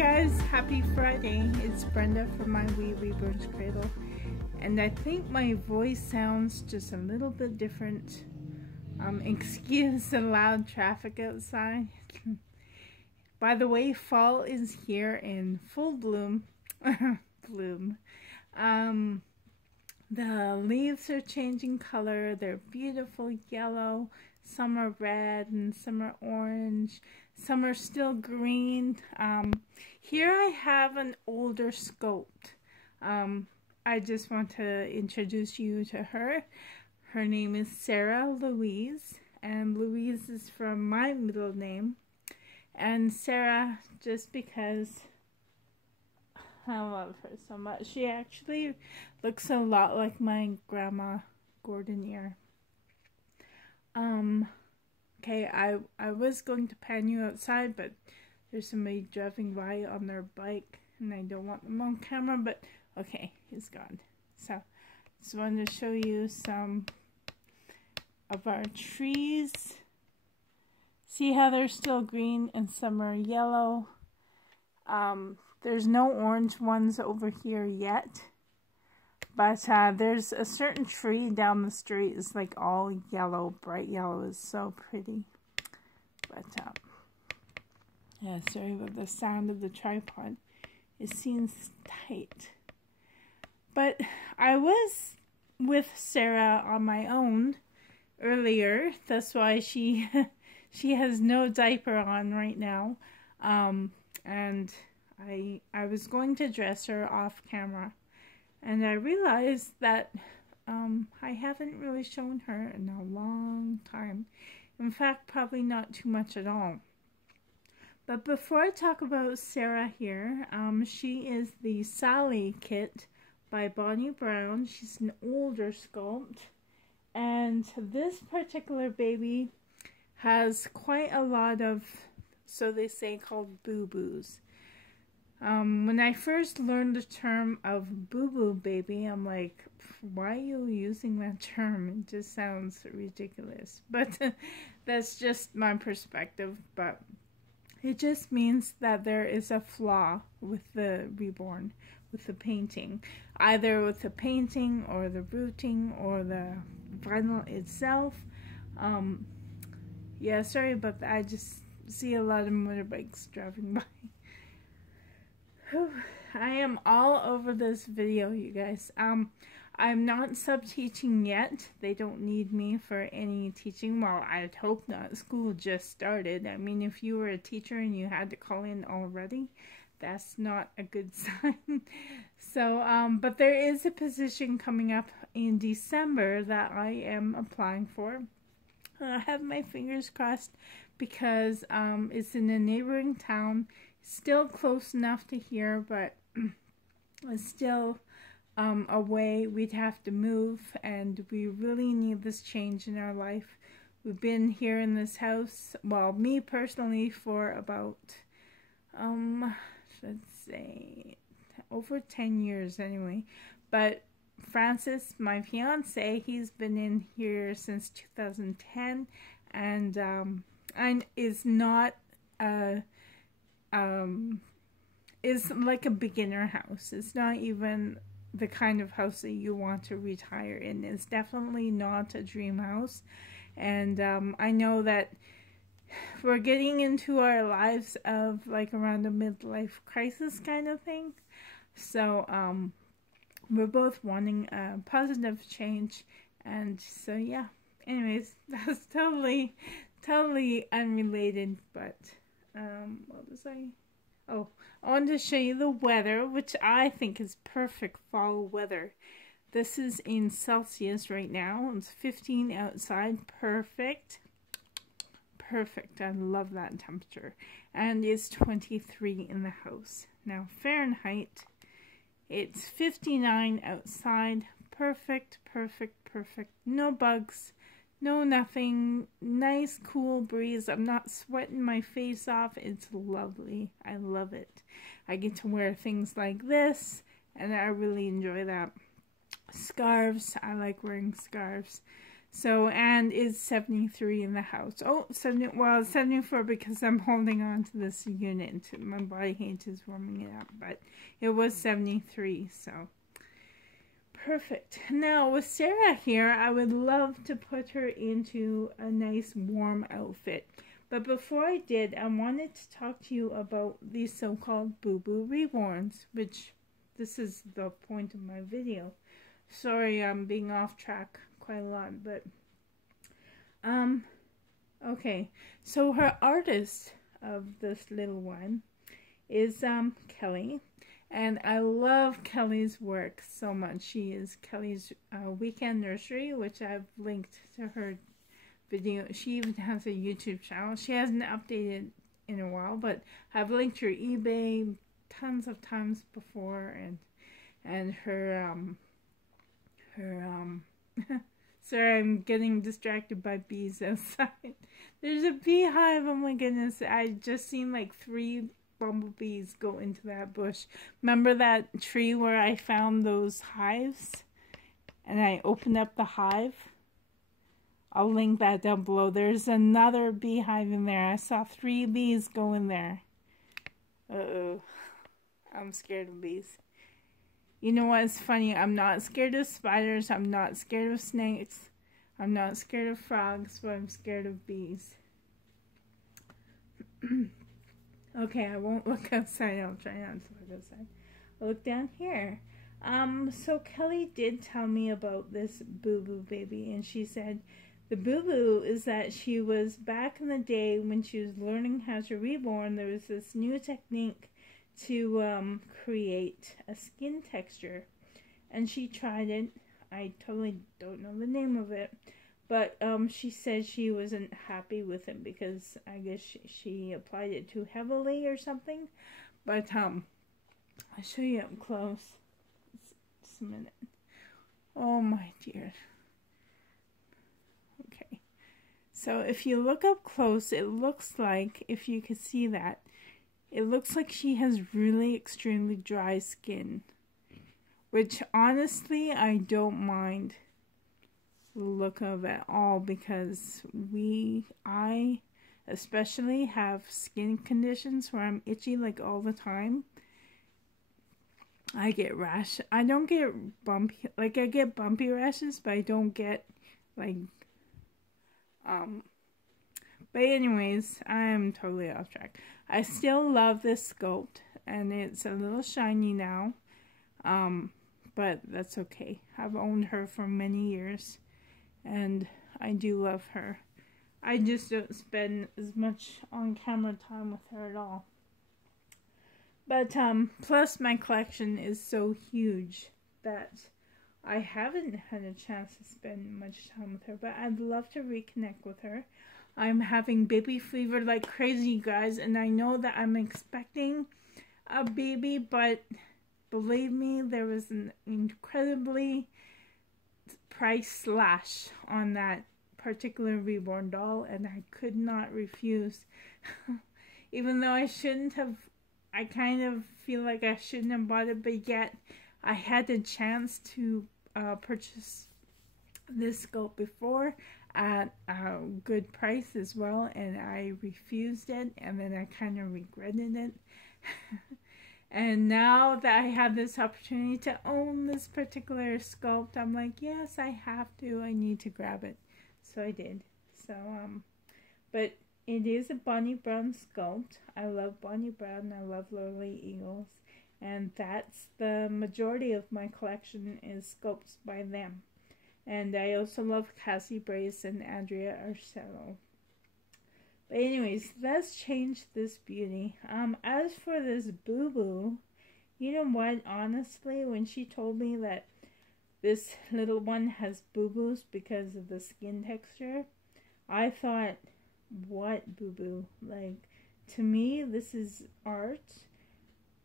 guys, happy Friday. It's Brenda from my wee Reborn's Cradle, and I think my voice sounds just a little bit different. Excuse the loud traffic outside. By the way, fall is here in full bloom. The leaves are changing color. They're beautiful yellow. Some are red and some are orange. Some are still green. Here I have an older sculpt. I just want to introduce you to her. Her name is Sarah Louise, and Louise is from my middle name. And Sarah, just because I love her so much. She actually looks a lot like my grandma Gordon. Okay, I was going to pan you outside, but there's somebody driving by on their bike, and I don't want them on camera, but okay, he's gone. So, just wanted to show you some of our trees. See how they're still green and some are yellow. There's no orange ones over here yet. But there's a certain tree down the street. It's like all yellow, bright yellow. It's so pretty. But, yeah, sorry about the sound of the tripod. It seems tight. But I was with Sarah on my own earlier. That's why she has no diaper on right now. And I was going to dress her off camera. And I realized that I haven't really shown her in a long time. In fact, probably not too much at all. But before I talk about Sarah here, she is the Sally kit by Bonnie Brown. She's an older sculpt. And this particular baby has quite a lot of, so they say, called boo-boos. When I first learned the term of boo-boo baby, I'm like, why are you using that term? It just sounds ridiculous. But that's just my perspective. But it just means that there is a flaw with the Reborn, with the painting. Either with the painting or the rooting or the vinyl itself. Yeah, sorry about that. I just see a lot of motorbikes driving by. I am all over this video, you guys. I'm not sub-teaching yet. They don't need me for any teaching. Well, I'd hope not. School just started. I mean, if you were a teacher and you had to call in already, that's not a good sign. So, but there is a position coming up in December that I am applying for. I have my fingers crossed because it's in a neighboring town. Still close enough to here, but it's still away. We'd have to move, and we really need this change in our life. We've been here in this house, well, me personally, for about, let's say, over 10 years anyway. But Francis, my fiance, he's been in here since 2010, and is not is like a beginner house. It's not even the kind of house that you want to retire in. It's definitely not a dream house. And I know that we're getting into our lives of like around a midlife crisis kind of thing. So we're both wanting a positive change. And so yeah, anyways, that's totally unrelated, but what was I? Oh, I wanted to show you the weather, which I think is perfect fall weather. This is in Celsius right now. It's 15 outside. Perfect. Perfect. I love that temperature. And it's 23 in the house. Now, Fahrenheit, it's 59 outside. Perfect, perfect, perfect. No bugs. No, nothing. Nice, cool breeze. I'm not sweating my face off. It's lovely. I love it. I get to wear things like this, and I really enjoy that. Scarves. I like wearing scarves. So, and it's 73 in the house. Oh, 74 because I'm holding on to this unit. My body heat is warming it up, but it was 73, so perfect. Now, with Sarah here, I would love to put her into a nice warm outfit. But before I did, I wanted to talk to you about these so-called boo-boo reborns, which this is the point of my video. Sorry, I'm being off track quite a lot, but okay, so her artist of this little one is Kelly, and I love Kelly's work so much. She is Kelly's Weekend Nursery, which I've linked to her video. She even has a YouTube channel. She hasn't updated in a while, but I've linked her eBay tons of times before, and her sorry, I'm getting distracted by bees outside. There's a beehive. Oh my goodness. I just seen like 3 bumblebees go into that bush. Remember that tree where I found those hives? And I opened up the hive? I'll link that down below. There's another beehive in there. I saw 3 bees go in there. Uh-oh. I'm scared of bees. You know what's funny? I'm not scared of spiders. I'm not scared of snakes. I'm not scared of frogs, but I'm scared of bees. Okay, I won't look outside. I'll try not to look outside. I'll look down here. So Kelly did tell me about this boo-boo baby, and she said the boo-boo is that she was back in the day when she was learning how to reborn. There was this new technique to create a skin texture, and she tried it. I totally don't know the name of it, but she said she wasn't happy with it because I guess she applied it too heavily or something. But I'll show you up close. Just a minute. Oh my dear. Okay, so if you look up close, it looks like, if you could see that, it looks like she has really extremely dry skin, which honestly I don't mind the look of it all, because I especially have skin conditions where I'm itchy like all the time. I get rash. I don't get bumpy, like I get bumpy rashes, but I don't get like but anyways, I'm totally off track. I still love this sculpt, and it's a little shiny now, but that's okay. I've owned her for many years, and I do love her. I just don't spend as much on-camera time with her at all. But, plus my collection is so huge that I haven't had a chance to spend much time with her, but I'd love to reconnect with her. I'm having baby fever like crazy, guys, and I know that I'm expecting a baby, but believe me, there was an incredibly price slash on that particular reborn doll, and I could not refuse. Even though I shouldn't have, I kind of feel like I shouldn't have bought it, but yet I had the chance to purchase this sculpt before at a good price as well, and I refused it, and then I kind of regretted it. And now that I have this opportunity to own this particular sculpt, I'm like, yes, I have to. I need to grab it. So I did. So, but it is a Bonnie Brown sculpt. I love Bonnie Brown. I love Lily Eagles. And that's the majority of my collection is sculpts by them. And I also love Cassie Brace and Andrea Arcello. But anyways, let's change this beauty. As for this boo-boo, you know what? Honestly, when she told me that this little one has boo-boos because of the skin texture, I thought, what boo-boo? Like, to me, this is art.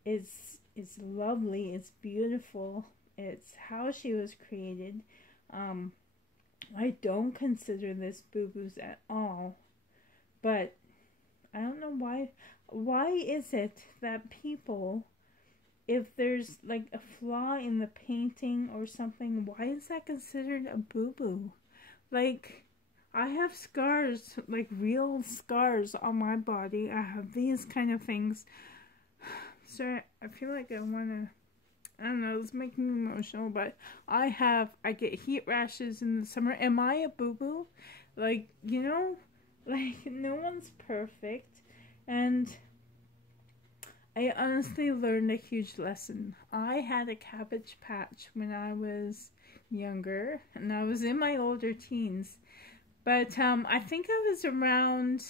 It's lovely. It's beautiful. It's how she was created. I don't consider this boo-boos at all. But I don't know why. Why is it that people, if there's like a flaw in the painting or something, why is that considered a boo-boo? Like, I have scars, like real scars on my body. I have these kind of things. So I feel like I want to, I don't know, it's making me emotional, but I get heat rashes in the summer. Am I a boo-boo? Like, you know, like, no one's perfect. And I honestly learned a huge lesson. I had a cabbage patch when I was younger, and I was in my older teens. But I think I was around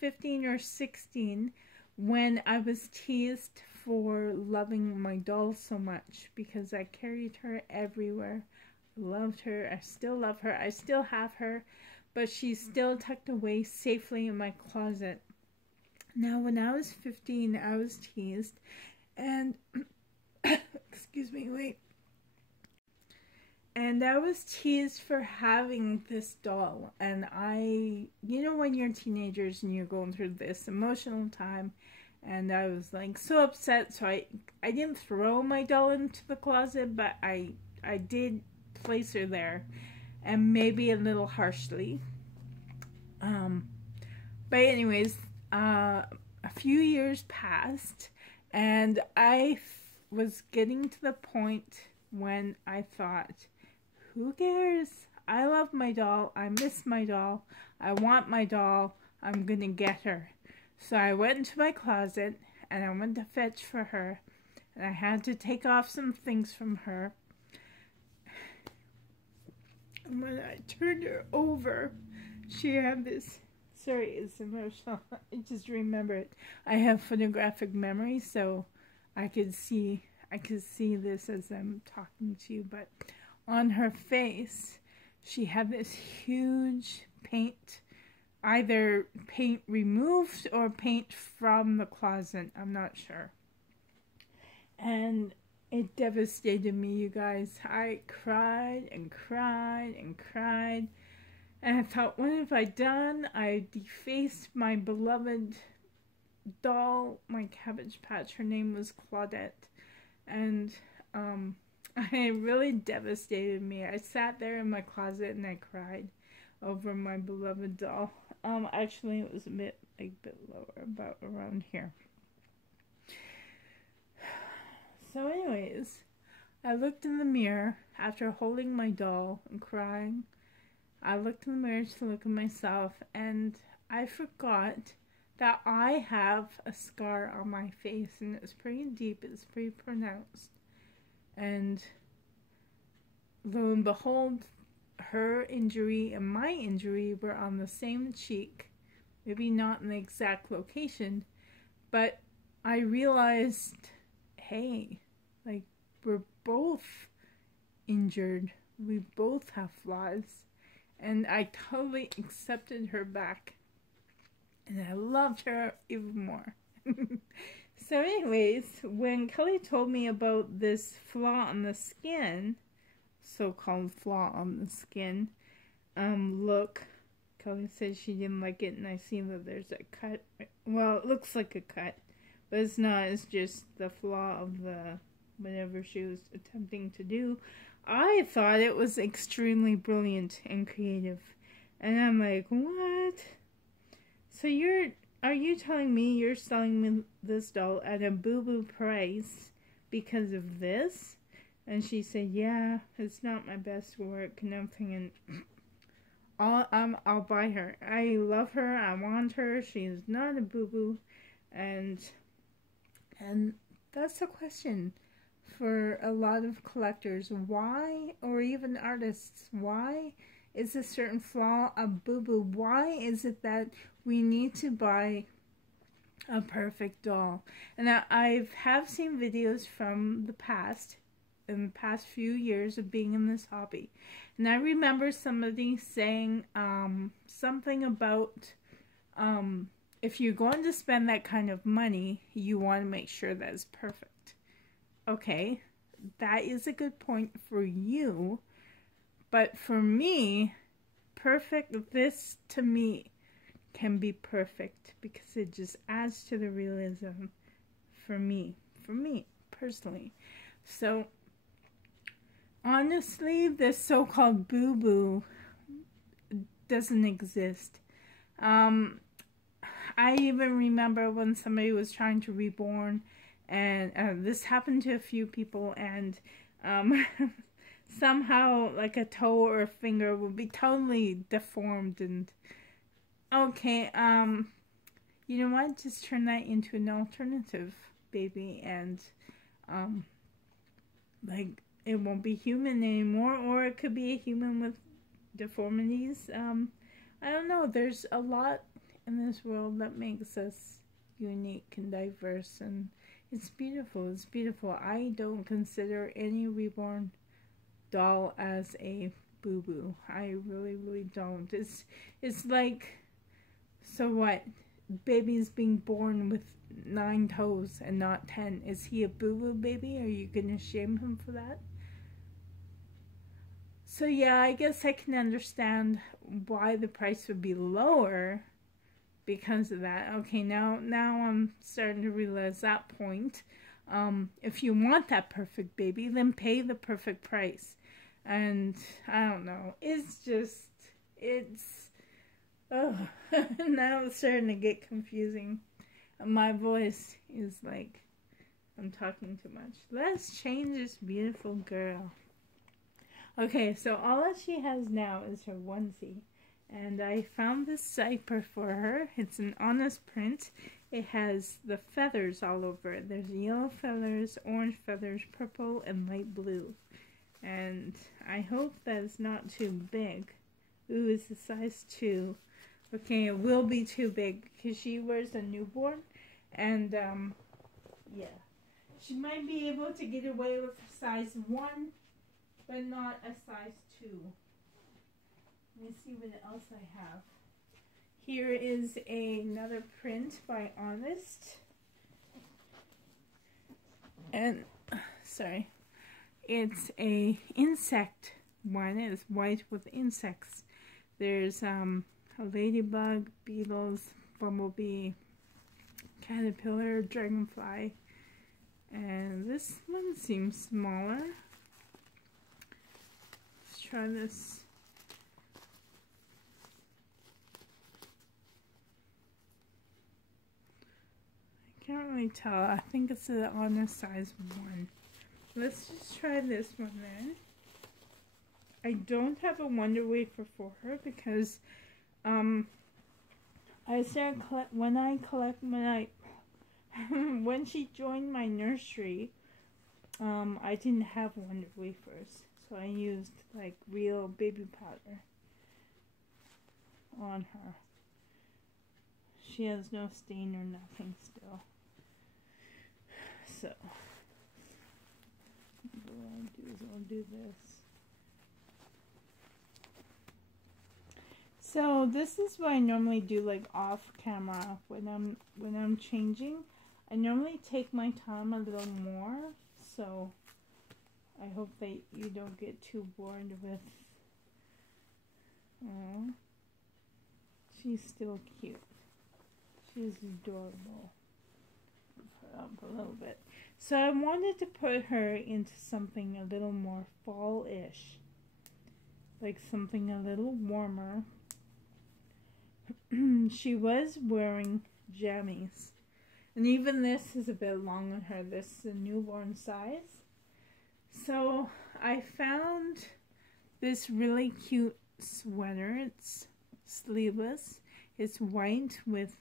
15 or 16 when I was teased for loving my doll so much because I carried her everywhere. I loved her. I still love her. I still have her, but she's still tucked away safely in my closet. Now, when I was 15, I was teased, and excuse me, wait. And I was teased for having this doll. And you know, when you're teenagers and you're going through this emotional time, and I was like so upset. So I didn't throw my doll into the closet, but I did place her there, and maybe a little harshly. But anyways, a few years passed, and I was getting to the point when I thought, who cares? I love my doll. I miss my doll. I want my doll. I'm gonna get her. So I went into my closet and I went to fetch for her. And I had to take off some things from her. And when I turned her over, she had this, sorry, it's emotional. I just remember it. I have photographic memory, so I could see this as I'm talking to you, but on her face, she had this huge paint, either paint removed or paint from the closet, I'm not sure. And it devastated me, you guys. I cried and cried and cried. And I thought, what have I done? I defaced my beloved doll, my Cabbage Patch. Her name was Claudette. And it really devastated me. I sat there in my closet and I cried over my beloved doll. Actually, it was a bit lower, about around here. So anyways, I looked in the mirror after holding my doll and crying. I looked in the mirror to look at myself, and I forgot that I have a scar on my face, and it's pretty deep, it's pretty pronounced. And lo and behold, her injury and my injury were on the same cheek. Maybe not in the exact location, but I realized, hey, like, we're both injured. We both have flaws. And I totally accepted her back. And I loved her even more. So anyways, when Kelly told me about this flaw on the skin, so-called flaw on the skin, look, Kelly said she didn't like it, and I see that there's a cut. Well, it looks like a cut, but it's not. It's just the flaw of the whatever she was attempting to do. I thought it was extremely brilliant and creative. And I'm like, what? So are you telling me you're selling me this doll at a boo-boo price because of this? And she said, yeah, it's not my best work. And I'm thinking, I'll buy her. I love her. I want her. She's not a boo-boo. And that's the question for a lot of collectors. Why, or even artists, why is a certain flaw a boo-boo? Why is it that we need to buy a perfect doll? And I have seen videos from the past, in the past few years of being in this hobby, and I remember somebody saying something about if you're going to spend that kind of money, you want to make sure that it's perfect. Okay, that is a good point for you, but for me, perfect, this to me can be perfect because it just adds to the realism for me personally. So honestly, this so-called boo-boo doesn't exist. I even remember when somebody was trying to reborn, and this happened to a few people, and somehow like a toe or a finger would be totally deformed. And okay, you know what? Just turn that into an alternative baby, and like it won't be human anymore, or it could be a human with deformities. I don't know. There's a lot in this world that makes us unique and diverse, and it's beautiful. It's beautiful. I don't consider any reborn doll as a boo-boo. I really don't. It's like, so what? Baby's being born with 9 toes and not 10. Is he a boo-boo baby? Are you gonna shame him for that? So yeah, I guess I can understand why the price would be lower because of that. Okay, now I'm starting to realize that point. If you want that perfect baby, then pay the perfect price. And I don't know. Oh, now it's starting to get confusing. My voice is like, I'm talking too much. Let's change this beautiful girl. Okay, so all that she has now is her onesie. And I found this diaper for her. It's an honest print. It has the feathers all over it. There's yellow feathers, orange feathers, purple, and light blue. And I hope that it's not too big. Ooh, it's a size 2. Okay, it will be too big because she wears a newborn. And, yeah. She might be able to get away with a size 1, but not a size 2. Let me see what else I have. Here is another print by Honest. And, sorry. It's a insect one. It's white with insects. There's a ladybug, beetles, bumblebee, caterpillar, dragonfly. And this one seems smaller. Let's try this. I can't really tell. I think it's an honest size 1. Let's just try this one then. I don't have a Wonder Wafer for her because I started when she joined my nursery, I didn't have Wonder Wafers, so I used like real baby powder on her. She has no stain or nothing still. So what I'll do this. So this is what I normally do, like off camera when I'm changing. I normally take my time a little more, so I hope that you don't get too bored with. Oh, she's still cute. She's adorable. Put her up a little bit. So I wanted to put her into something a little more fall-ish, like something a little warmer. She was wearing jammies, and even this is a bit long on her. This is a newborn size. So I found this really cute sweater. It's sleeveless. It's white with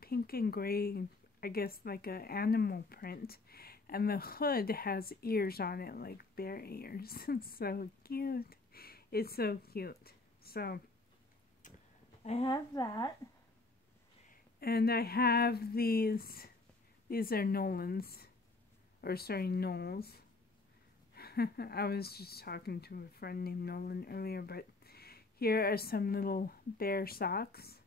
pink and gray, I guess like an animal print. And the hood has ears on it, like bear ears. It's so cute. It's so cute. So I have that. And I have these. These are Nolan's. Or sorry, Knowles. I was just talking to a friend named Nolan earlier, but here are some little bear socks.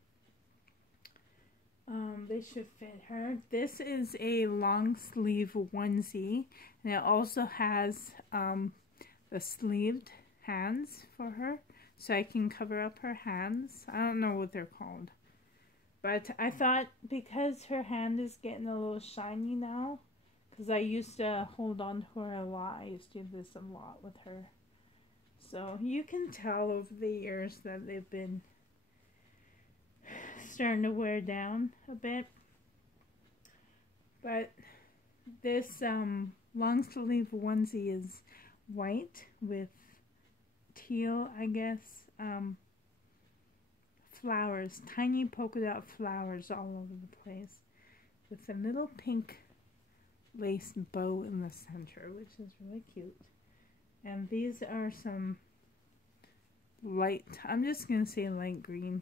They should fit her. This is a long sleeve onesie, and it also has the sleeved hands for her, so I can cover up her hands. I don't know what they're called, but I thought because her hand is getting a little shiny now, because I used to hold on to her a lot. I used to do this a lot with her. So you can tell over the years that they've been starting to wear down a bit. But this long sleeve onesie is white with teal, I guess, flowers, tiny polka dot flowers all over the place, with a little pink lace bow in the center, which is really cute. And these are some light, I'm just going to say light green,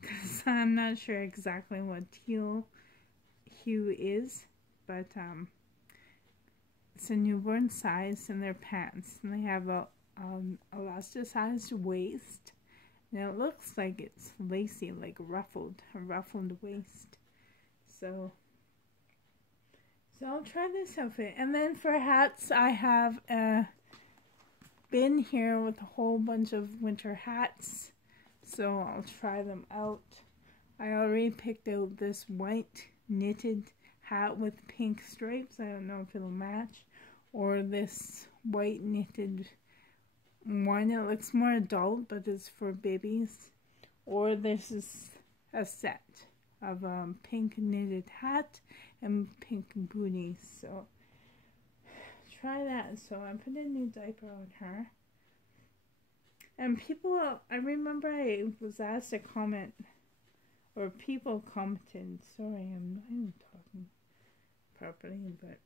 because I'm not sure exactly what teal hue is, but it's a newborn size in their pants, and they have a elasticized waist, and it looks like it's lacy, like a ruffled waist. So I'll try this outfit. And then for hats, I have a bin here with a whole bunch of winter hats, so I'll try them out. I already picked out this white knitted hat with pink stripes. I don't know if it'll match, or this white knitted one. It looks more adult, but it's for babies. Or this is a set of pink knitted hat and pink booties. So try that. So I put a new diaper on her. And people, I remember I was asked to comment, or people commented, sorry, I'm not even talking properly, but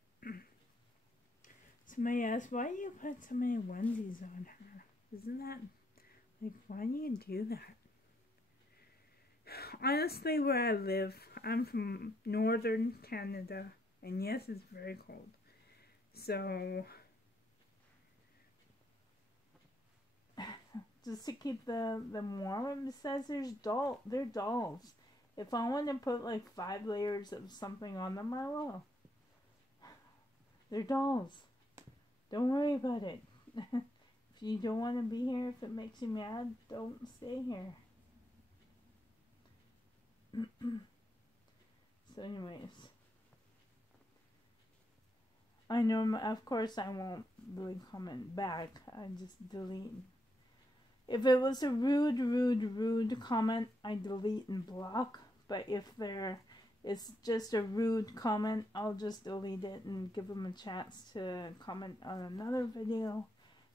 somebody asked, why do you put so many onesies on her? Isn't that, like, why do you do that? Honestly, where I live, I'm from northern Canada, and yes, it's very cold. So, just to keep them warm, besides they're dolls. If I want to put like 5 layers of something on them, I will. They're dolls. Don't worry about it. If you don't want to be here, if it makes you mad, don't stay here. So anyways, I know, of course I won't really comment back. I just delete. If it was a rude comment, I delete and block. But if it's just a rude comment, I'll just delete it and give them a chance to comment on another video.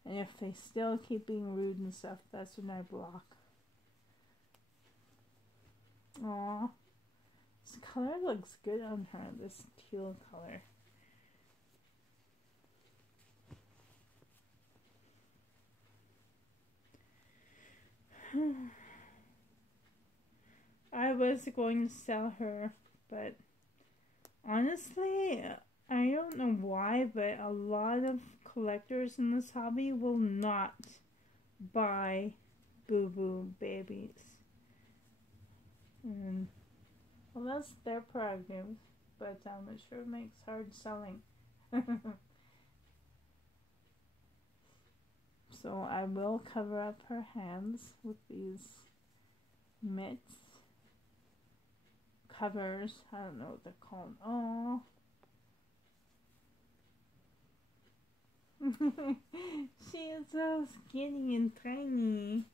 And if they still keep being rude and stuff, that's when I block. Aww. This color looks good on her, this teal color. I was going to sell her, but honestly, I don't know why, but a lot of collectors in this hobby will not buy Boo Boo babies. And, well, that's their prerogative, but it sure makes hard selling. So I will cover up her hands with these mitts. Covers, I don't know what they're called. Oh. She is so skinny and tiny.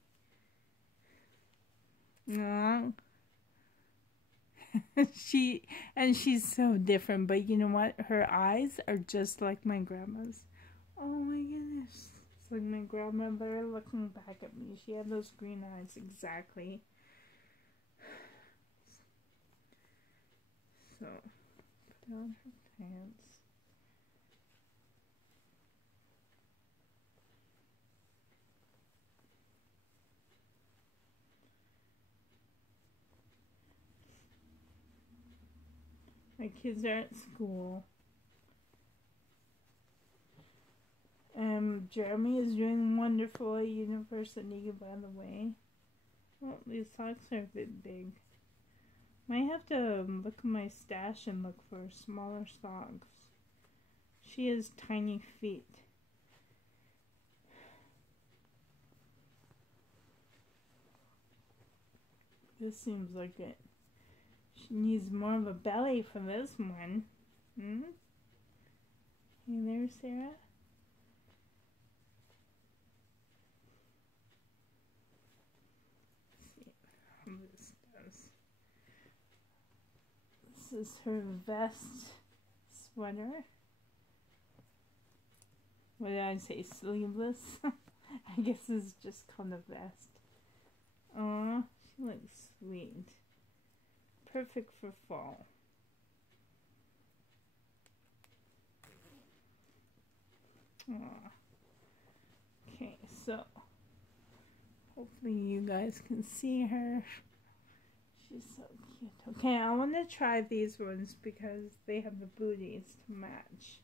No. She's so different, but you know what? Her eyes are just like my grandma's. Oh my goodness. It's like my grandmother looking back at me. She had those green eyes exactly. So, put on her pants. My kids are at school. Jeremy is doing wonderful at university, by the way. Well, these socks are a bit big. Might have to look in my stash and look for smaller socks. She has tiny feet. This seems like it. She needs more of a belly for this one. Hmm? Hey there, Sarah? Let's see how this does. This is her vest sweater. What did I say? Sleeveless? I guess it's just called a vest. Aw, she looks sweet. Perfect for fall. Aw. Okay, so hopefully you guys can see her. She's so cute. Okay, I want to try these ones because they have the booties to match.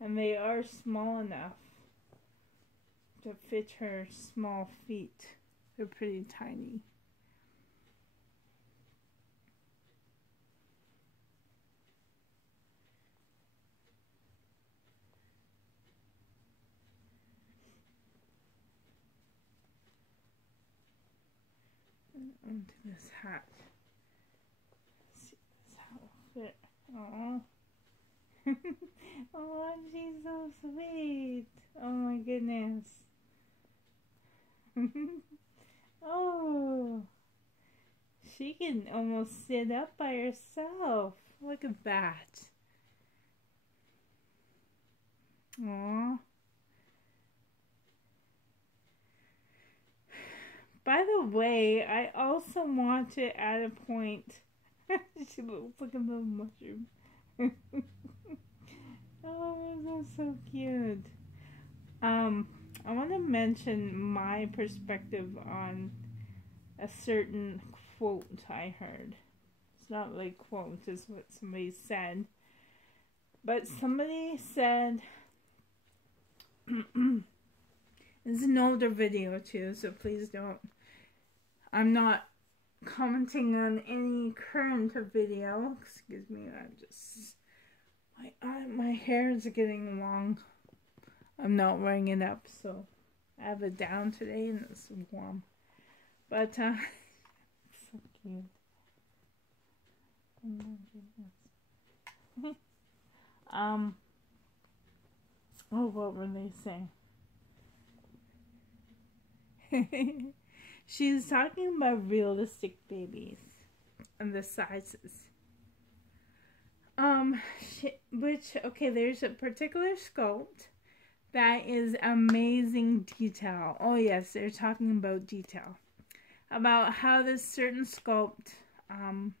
And they are small enough to fit her small feet. They're pretty tiny. Onto this hat. Let's see this hat will fit. Aww. Oh, she's so sweet. Oh my goodness. Oh, she can almost sit up by herself. Look at that. Aww. By the way, I also want to add a point. She looks like a little mushroom. Oh, that's so cute. I want to mention my perspective on a certain quote I heard. It's not really a quote, it's what somebody said. But somebody said, it's an older video too, so please don't. I'm not commenting on any current video. Excuse me, I'm just... My hair is getting long. I'm not wearing it up, so I have it down today and it's warm. But, so cute. Oh my goodness. Oh, what were they saying? She's talking about realistic babies and the sizes. Okay, there's a particular sculpt that is amazing detail. Oh yes, they're talking about detail. About how this certain sculpt, and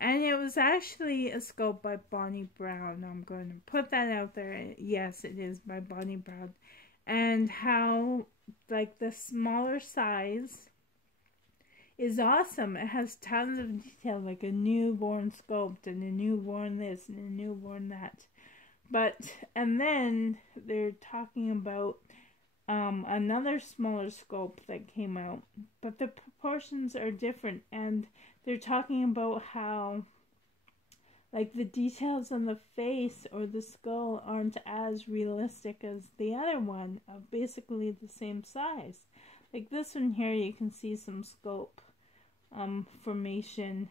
it was actually a sculpt by Bonnie Brown. I'm going to put that out there. Yes, it is by Bonnie Brown. And how, like, the smaller size is awesome. It has tons of detail, like a newborn sculpt and a newborn this and a newborn that. But, and then they're talking about another smaller sculpt that came out, but the proportions are different, and they're talking about how, like, the details on the face or the skull aren't as realistic as the other one, of basically the same size. Like this one here, you can see some sculpt formation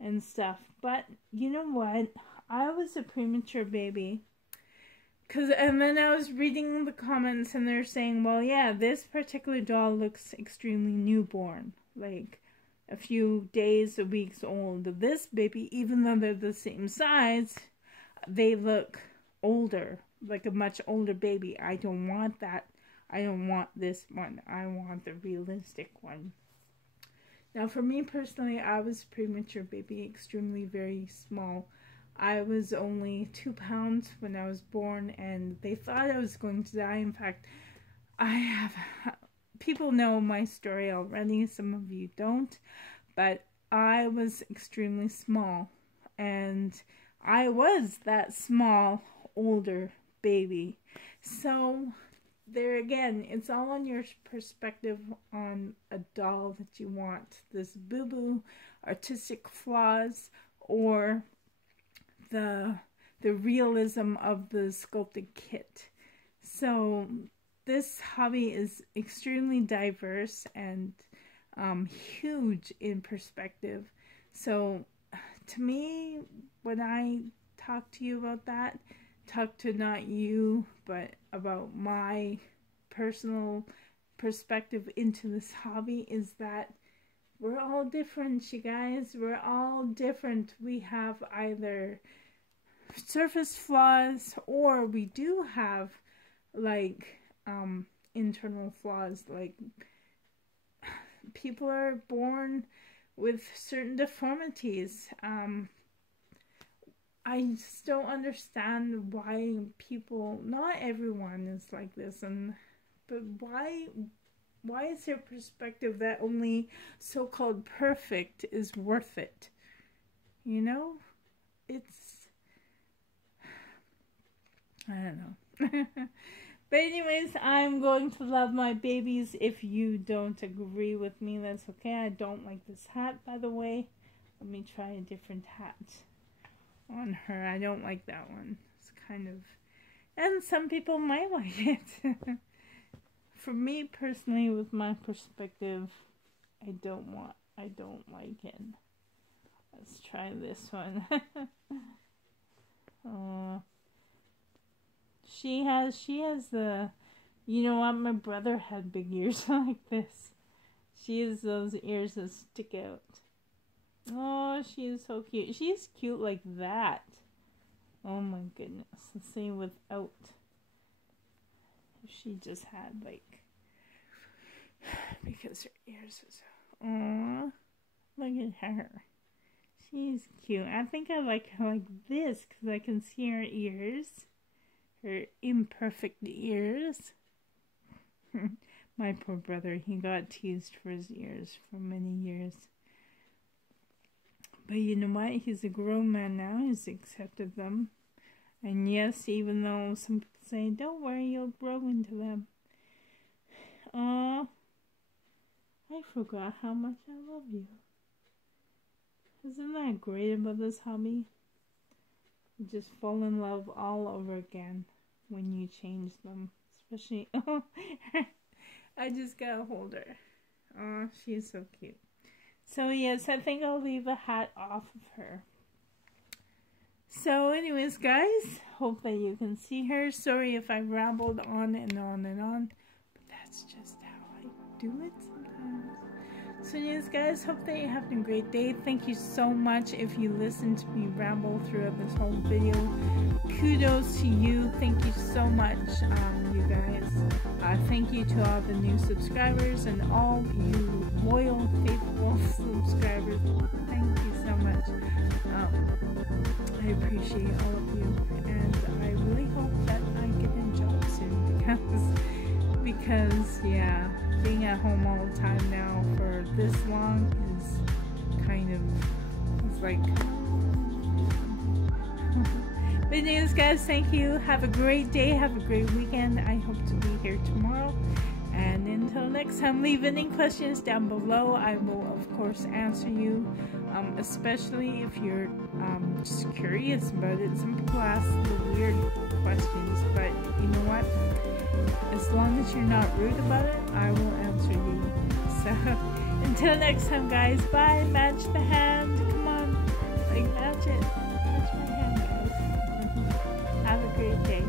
and stuff. But you know what? I was a premature baby. And then I was reading the comments and they're saying, well, yeah, this particular doll looks extremely newborn. Like a few days or weeks old. This baby, even though they're the same size, they look older. Like a much older baby. I don't want that. I don't want this one. I want the realistic one. Now, for me personally, I was a premature baby, extremely very small. I was only 2 pounds when I was born, and they thought I was going to die. In fact, people know my story already, some of you don't, but I was extremely small, and I was that small, older baby. So, there again, it's all on your perspective on a doll that you want. This boo-boo, artistic flaws, or the realism of the sculpted kit. So this hobby is extremely diverse and huge in perspective. So to me, when I talk to you about that, talk to not you, but about my personal perspective into this hobby, is that we're all different, you guys. We're all different. We have either surface flaws, or we do have like internal flaws. Like people are born with certain deformities. I just don't understand why people, not everyone is like this, but why is there perspective that only so-called perfect is worth it? You know? It's, I don't know. But anyways, I'm going to love my babies. If you don't agree with me, that's okay. I don't like this hat, by the way. Let me try a different hat on her. I don't like that one. It's kind of, and some people might like it. For me personally, with my perspective, I don't like it. Let's try this one. She has the, you know what, my brother had big ears like this. She has those ears that stick out. Oh, she is so cute. She's cute like that. Oh my goodness. Let's see without. If she just had like, because her ears is, oh, look at her. She's cute. I think I like her like this because I can see her ears. Her imperfect ears. My poor brother, he got teased for his ears for many years. But you know what? He's a grown man now. He's accepted them. And yes, even though some people say, don't worry, you'll grow into them. I forgot how much I love you. Isn't that great about this hobby? You just fall in love all over again when you change them. Especially, I just gotta hold her. Oh, she's so cute. So yes, I think I'll leave a hat off of her. So anyways, guys, hope that you can see her. Sorry if I rambled on and on and on, but that's just how I do it sometimes. So yes, guys, hope that you're having a great day. Thank you so much if you listened to me ramble throughout this whole video. Kudos to you. Thank you so much, you guys. Thank you to all the new subscribers and all you loyal, faithful subscribers. Thank you so much. I appreciate all of you, and I really hope that I get a job soon because yeah, being at home all the time now for this long is kind of, it's like. But anyways, guys, thank you. Have a great day. Have a great weekend. I hope to be here tomorrow. And until next time, leave any questions down below. I will, of course, answer you, especially if you're just curious about it. Some people ask the weird questions, but you know what? As long as you're not rude about it, I will answer you. So, until next time, guys, bye. Match the hand. Come on. Like, match it. Match my hand, guys. Have a great day.